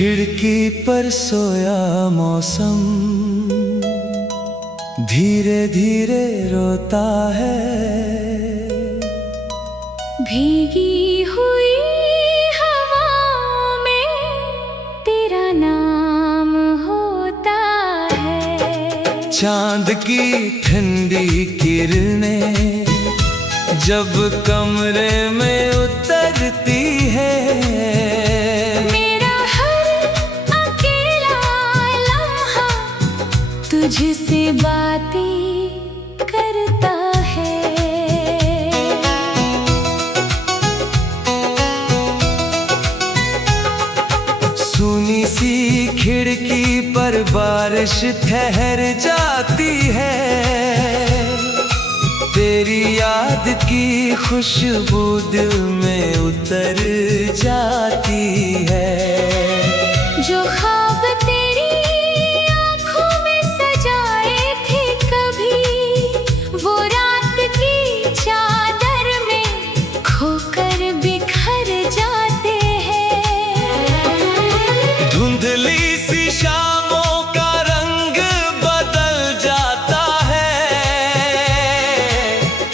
खिड़की पर सोया मौसम धीरे धीरे रोता है। भीगी हुई हवाओं में तेरा नाम होता है। चांद की ठंडी किरणें जब कमरे में उतरती है, मेरा हर अकेला लम्हा तुझसे बातें करता है। सुनी सी खिड़की पर बारिश ठहर जाती है। तेरी याद की खुशबू दिल में उतर जाती है। जो ख्वाब तेरी आँखों में सजाए थे कभी, वो रात की चादर में खोकर बिखर जाते हैं। धुंधली सी शामों का रंग बदल जाता है।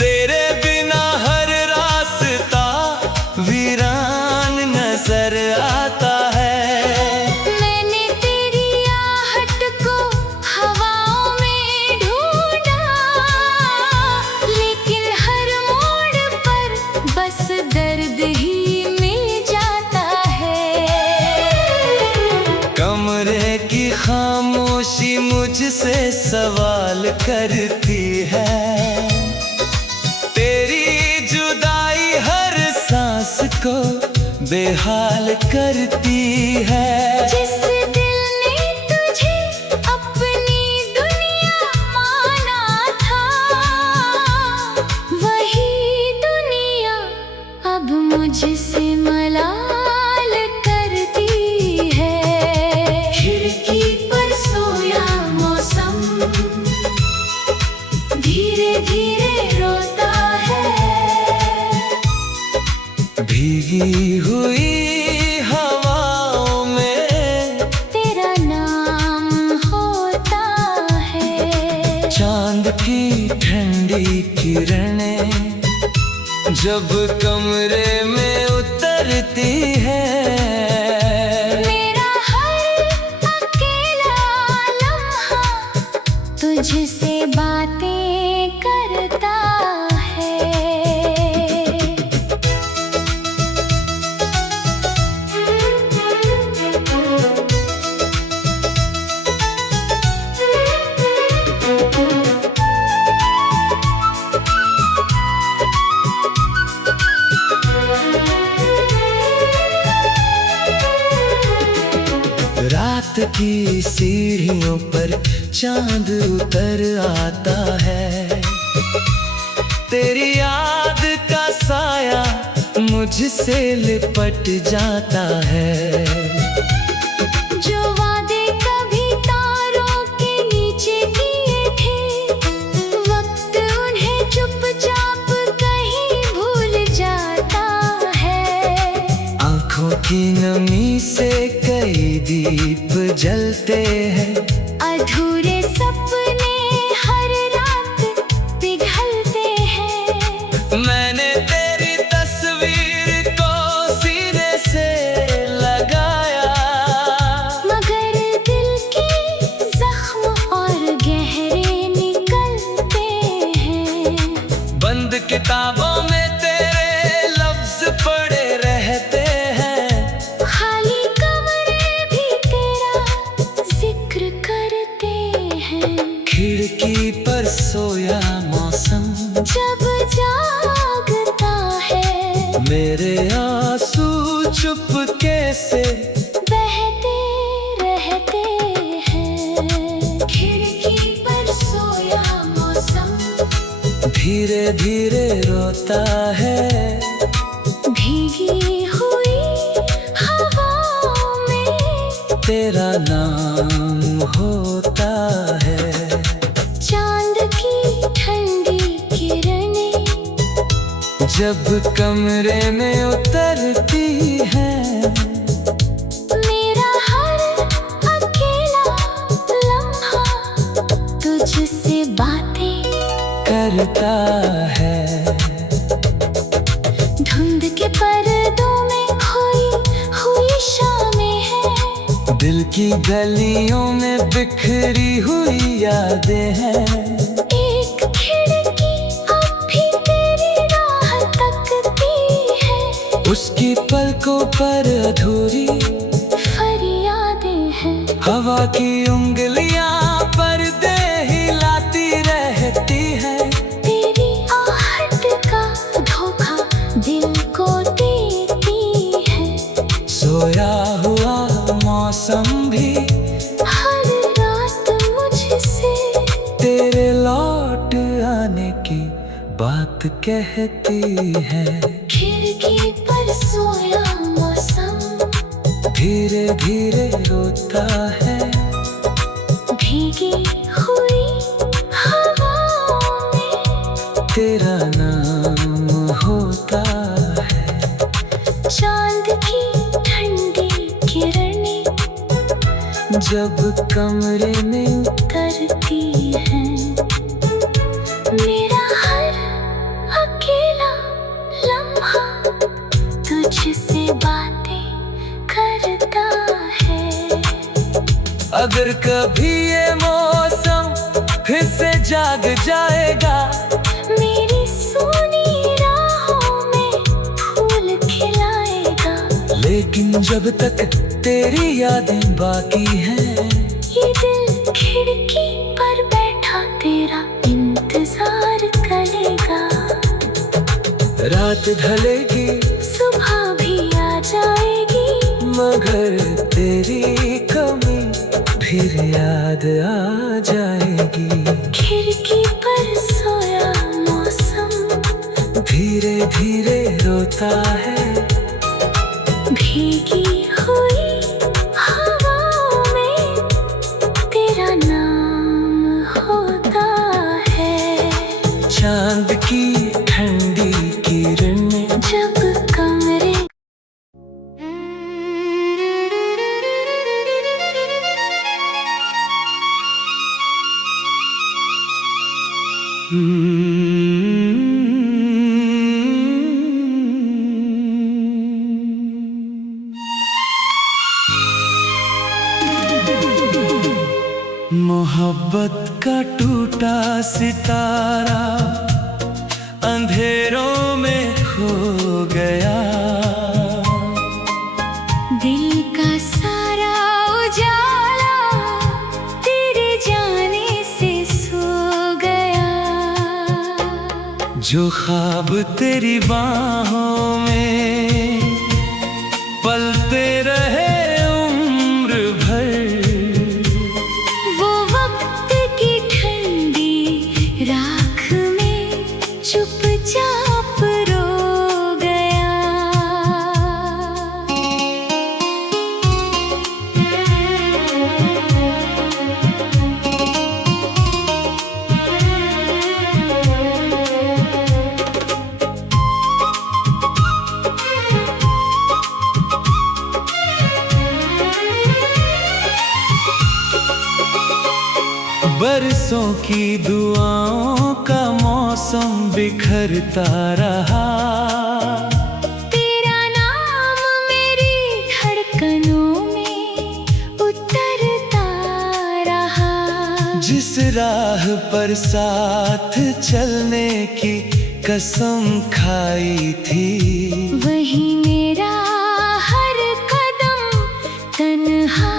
तेरे बिना हर रास्ता वीरान नजर आता है। मैंने तेरी आहट को हवाओं में ढूंढा, लेकिन हर मोड़ पर बस दर्द ही मिल जाता है। कमरे की खामोशी मुझसे सवाल करती है। तेरी जुदाई हर सांस को बेहाल करती है। जिस दिल ने तुझे अपनी दुनिया माना था, वही दुनिया अब मुझसे मलाल करती है। खिड़की पर सोया मौसम धीरे धीरे रोता है। भीगी हुई हवाओं में तेरा नाम होता है। चांद की ठंडी किरणें जब कमरे में उतरती है, मेरा हर अकेला लम्हा तुझसे बातें करता है। रात की सीढ़ियों पर चांद उतर आता है। तेरी याद का साया मुझसे लिपट जाता है। जो वादे कभी तारों के नीचे किए थे, वक्त उन्हें चुपचाप कहीं भूल जाता है। आँखों की नमी से कई दीप जलते हैं। अधूरे सपने हर रात पिघलते हैं। मैंने तेरी तस्वीर को सीने से लगाया, मगर दिल के जख्म और गहरे निकलते हैं। बंद किताबों में तेरे लफ्ज पड़े रहते हैं। खाली कमरे भी तेरा जिक्र करते हैं। खिड़की पर सोया मौसम जब जागता है, मेरे आंसू चुपके से बहते रहते हैं। खिड़की पर सोया मौसम धीरे धीरे रोता है। भीगी हुई हवाओं में तेरा नाम होता है। चांद की ठंडी किरणें जब कमरे में उतरती है, मेरा होता है। धुंध के पर्दों में खोई हुई शामें हैं, दिल की गलियों में बिखरी हुई यादें हैं। एक खिड़की अब भी तेरी राह तकती है, उसकी पलकों पर अधूरी फरियादें हैं। हवा की उंगलियां पर्दे हिलाती रहती हैं। तेरी आहट का धोखा दिल को देती है। सोया हुआ मौसम भी हर रात मुझसे तेरे लौट आने की बात कहती है। खिड़की पर सोया मौसम धीरे धीरे रोता है। भीगी हुई हवाओं में तेरा नाम होता है। चांद की ठंडी किरणें जब कमरे में उतरती हैं, मेरा हर अकेला लम्हा तुझसे बातें करता है। अगर कभी ये मौसम फिर से जाग जाएगा, मेरी सोनी राहों में फूल खिलाएगा। लेकिन जब तक तेरी यादें बाकी हैं, ये दिल खिड़की पर बैठा तेरा इंतजार करेगा। रात ढलेगी सुबह भी आ जाएगी, मगर तेरी कमी फिर याद आ जाएगी। खिड़की पर सोया मौसम धीरे धीरे रोता है। भीगी हुई हवाओं में तेरा नाम होता है। चांद की ठंडी किरणें जब कमरे मोहब्बत का टूटा सितारा अंधेरों में खो गया। दिल का सारा उजाला तेरे जाने से सो गया। जो ख्वाब तेरी बाहों में पलते रहे उम्र भर, वो वक्त की ठंडी राख में चुपचाप रो गया। बरसों की दुआओं का मौसम बिखरता रहा। तेरा नाम मेरी धड़कनों में उतरता रहा। जिस राह पर साथ चलने की कसम खाई थी, वही मेरा हर कदम तन्हा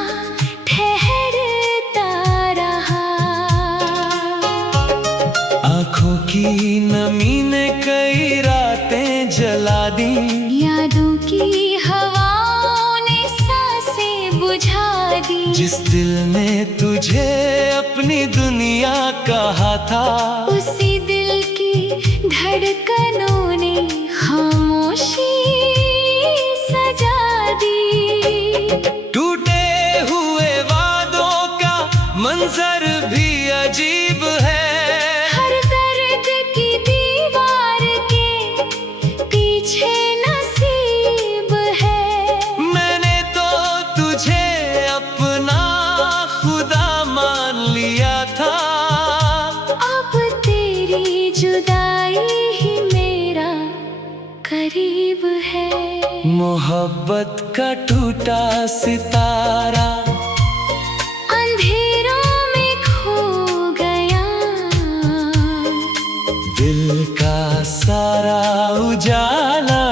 ठहरता रहा। आँखों की नमी ने कई रातें जला दी। यादों की हवाओं ने सांसें बुझा दी। जिस दिल ने तुझे अपनी दुनिया कहा था, उसी दिल की धड़कनों ने खामोशी सजा दी। टूटे हुए वादों का मंजर भी अजीब है। हर दर्द की दीवार के पीछे नसीब है। मैंने तो तुझे अपना खुदा मान लिया था। अब तेरी जुदाई मोहब्बत का टूटा सितारा अंधेरों में खो गया, दिल का सारा उजाला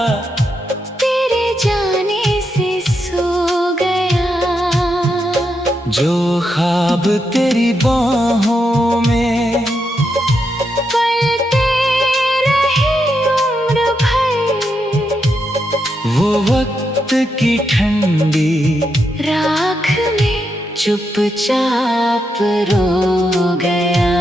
तेरे जाने से सो गया। जो ख्वाब तेरी बाहों में पलते रहे उम्र भर, वो वक्त की ठंडी राख में चुपचाप रो गया।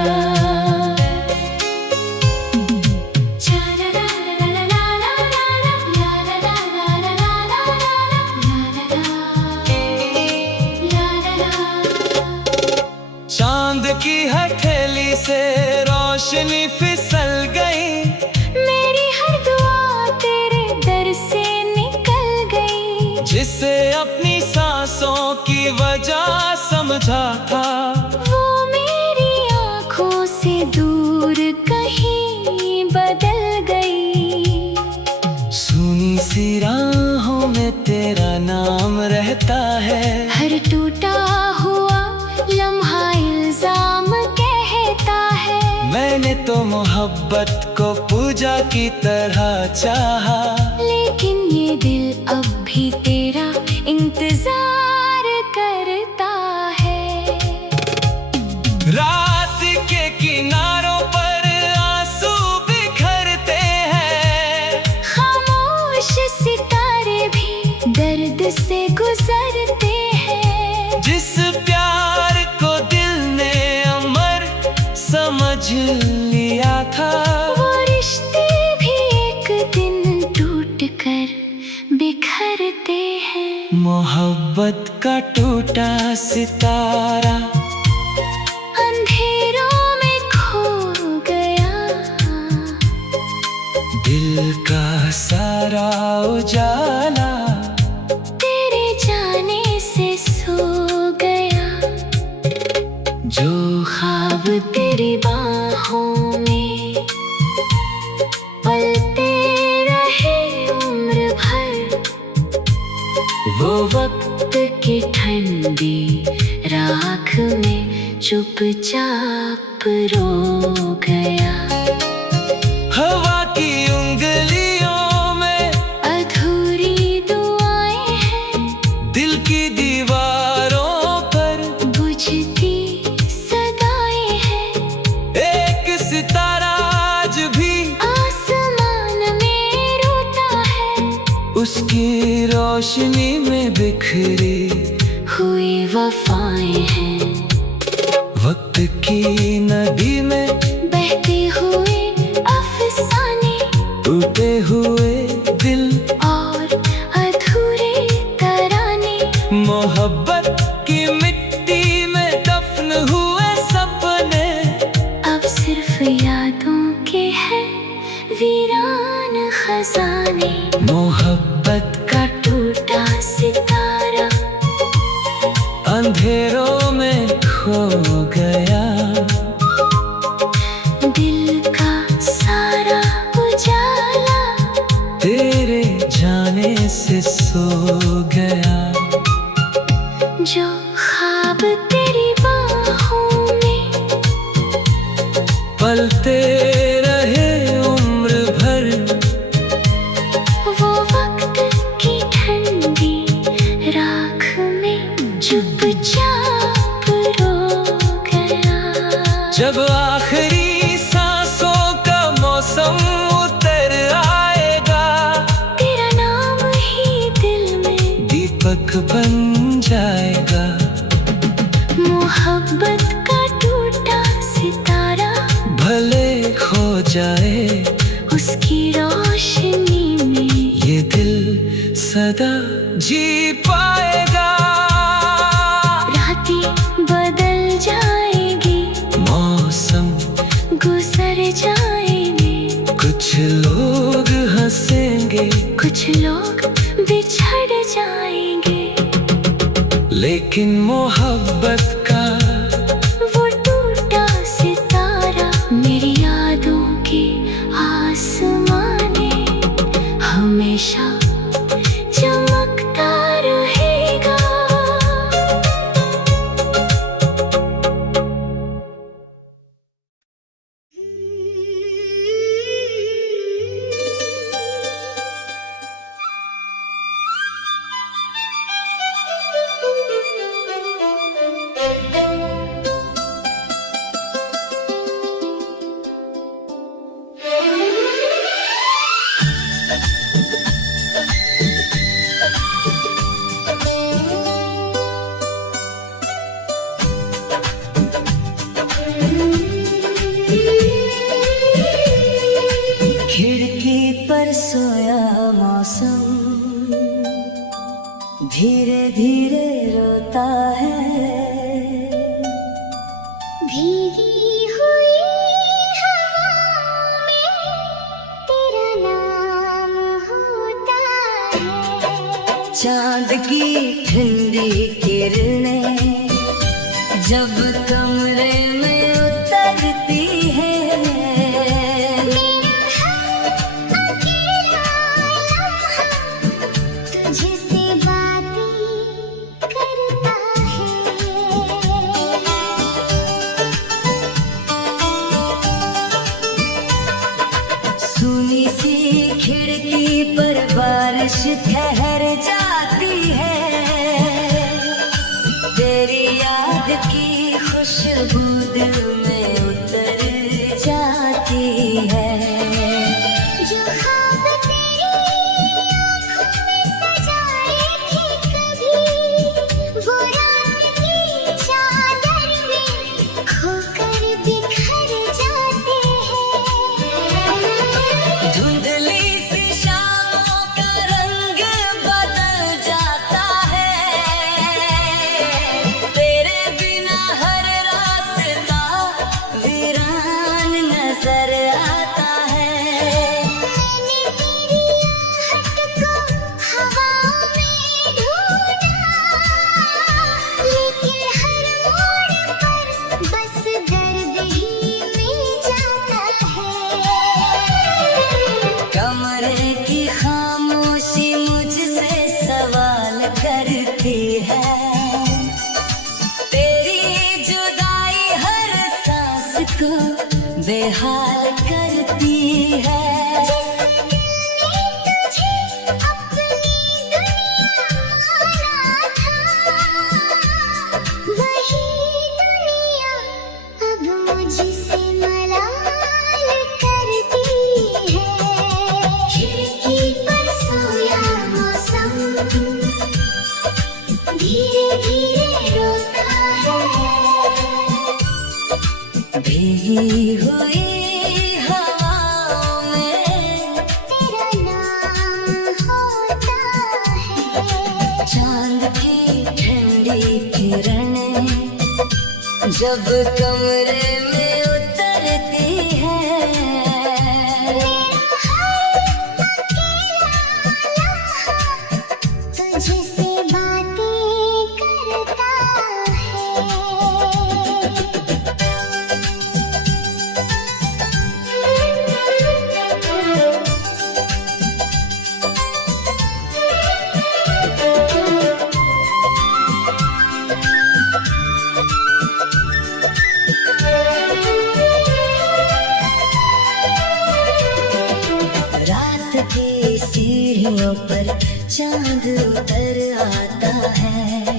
चांद की हथेली से रोशनी फिसल गई, मेरी हर दुआ तेरे दर से निकल गई। जिसे अपनी सांसों की वजह समझा था, वो मेरी आँखों से दूर कहीं बदल गई। सुनी सी राहों में तेरा नाम रहता है, हर टूटा हुआ लम्हा इल्जाम कहता है। मैंने तो मोहब्बत को पूजा की तरह चाहा, लेकिन ये दिल अब भी तेरा इंतजार करता है। रात के किनारों पर आंसू बिखरते हैं, खामोश सितारे भी दर्द से गुजरते हैं। जिस प्यार को दिल ने अमर समझ लिया था, वो रिश्ते भी एक दिन टूट कर बिखरते हैं। मोहब्बत का टूटा सितारा अंधेरों में खो गया, दिल का सारा उजाला तेरे जाने से सो गया। जो ख्वाब तेरी बाहों में पलते रहे उम्र भर, वो वक्त की ठंडी राख में चुपचाप रो गया। हवा की उंगलियों में अधूरी दुआएं हैं, दिल की दीवारों पर बुझती सदाएं हैं। एक सितारा आज भी आसमान में रोता है, उसकी रोशनी में बिखरी हुई वफाएं हैं। वक्त की नदी में बहते हुए अफसाने, टूटे हुए दिल और अधूरे तराने। मोहब्बत की मिट्टी में दफन हुए सपने, अब सिर्फ यादों के हैं वीरान खजाने। मोहब्बत का टूटा सितारा अंधेरों में खो गया, दिल का सारा उजाला तेरे जाने से सो गया। जो ख्वाब तेरी बाहों में पलते रहे उम्र भर, वो वक्त की ठंडी राख में चुपचाप रो गया। जब आखिरी सांसों का मौसम उतर आएगा, तेरा नाम ही दिल में दीपक बन जाएगा। मोहब्बत का टूटा सितारा भले खो जाए उसकी रोशनी में, ये दिल सदा जी पाएगा। रातें बदल जाएगी, मौसम गुजर जाएंगे। कुछ लोग हंसेंगे, कुछ लोग बिछड़ जाएंगे, लेकिन मोहब्बत का वो टूटा सितारा मेरी यादों के आसमाने हमेशा चमक धीरे धीरे रोता है। भीगी हुई हवा में तेरा नाम होता है। चांद की ठंडी किरणें जब कमरे में उतरती है। मेरा हर अकेला लम्हा तुझसे बातें करता है। सुनी सी खिड़की पर बारिश ठहर जाती है। तेरी याद की खुशबू दिल में उतर जाती है। जो ख्वाब तेरी आँखों में सजाए थे कभी, वो रात की चादर में खोकर बिखर जाते हैं। धुंधली सी शामों का रंग बदल जाता है। तेरे बिना हर रास्ता वीरान नजर आता है। मैंने तेरी आहट को हवा में ढूंढा, लेकिन हर मोड़ पर बस दर्द ही मिल जाता है। कमरे की खामोशी मुझसे सवाल करती है। तेरी जुदाई हर सांस को बेहाल करती है। जिस दिल ने तुझे अपनी दुनिया माना था, वही दुनिया अब मुझसे मलाल करती है। खिड़की पर सोया मौसम धीरे धीरे रोता है। भीगी हुई हवाओं में तेरा नाम होता है। चांद की ठंडी किरणें जब कमरे में उतरती है। मेरा हर अकेला लम्हा तुझसे बातें करता रात की सीढ़ियों पर चांद उतर आता है।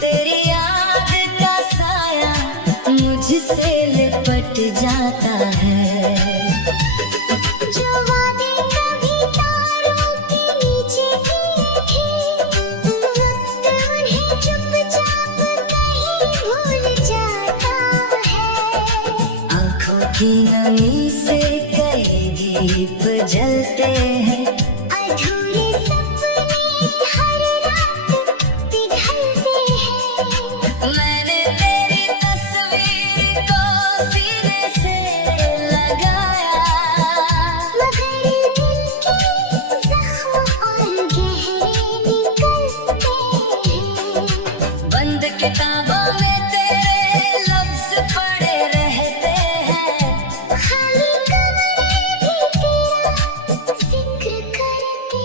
तेरी याद का साया मुझसे लिपट जाता है। जो वादे कभी तारों के नीचे किए थे, वक्त उन्हें चुपचाप कहीं भूल जाता है। आँखों की नमी से कई दीप जलते हैं। अधूरे सपने हर रात पिघलते हैं। मैंने तेरी तस्वीर को सीने से लगाया, मगर दिल के जख्म और गहरे निकलते हैं। बंद किताबों में तेरे लफ्ज पड़े रहते हैं। खाली कमरे भी तेरा जिक्र करते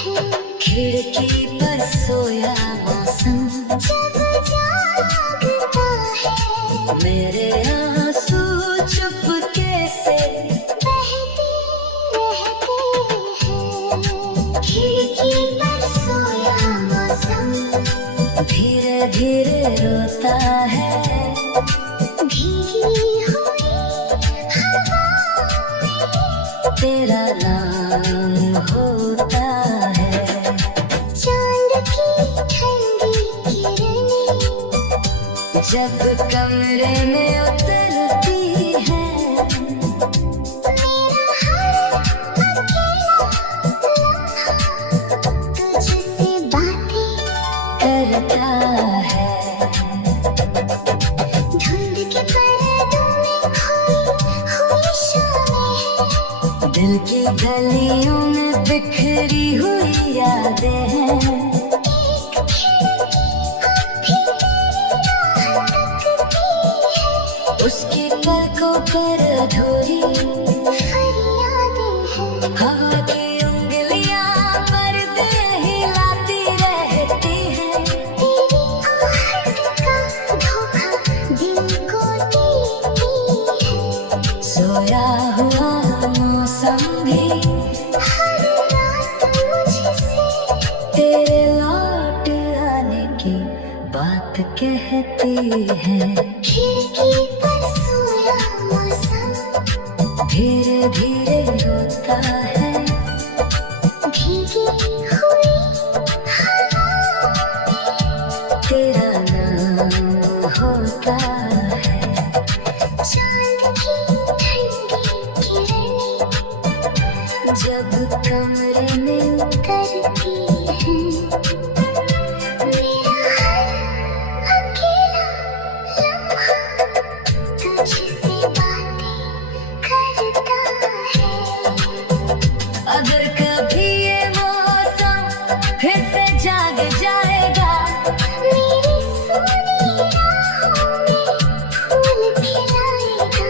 हैं। खिड़की पर सोया मौसम जब जागता है, मेरे आंसू चुपके से बहते रहते हैं। खिड़की पर सोया मौसम धीरे धीरे रोता है। भीगी हुई हवा में तेरा नाम होता है। चांद की ठंडी किरणें जब कमरे में उतरती है। मेरा हर अकेला लम्हा तुझसे कहती है। खिड़की पर सोया मौसम धीरे धीरे रोता है। भीगी हुई हवाओं तेरा नाम होता है। चांद की ठंडी किरणें जब कमरे में करती है। मेरा हर अकेला लम्हा तुझसे बातें करता है। अगर कभी ये मौसम फिर से जाग जाएगा, मेरी सोनी राहों में फूल खिलाएगा।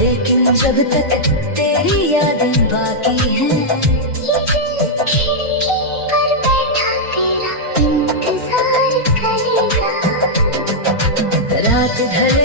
लेकिन जब तक तेरी यादें बाकी हैं, ये दिल खिड़की पर बैठा तेरा इंतजार करेगा। रात ढल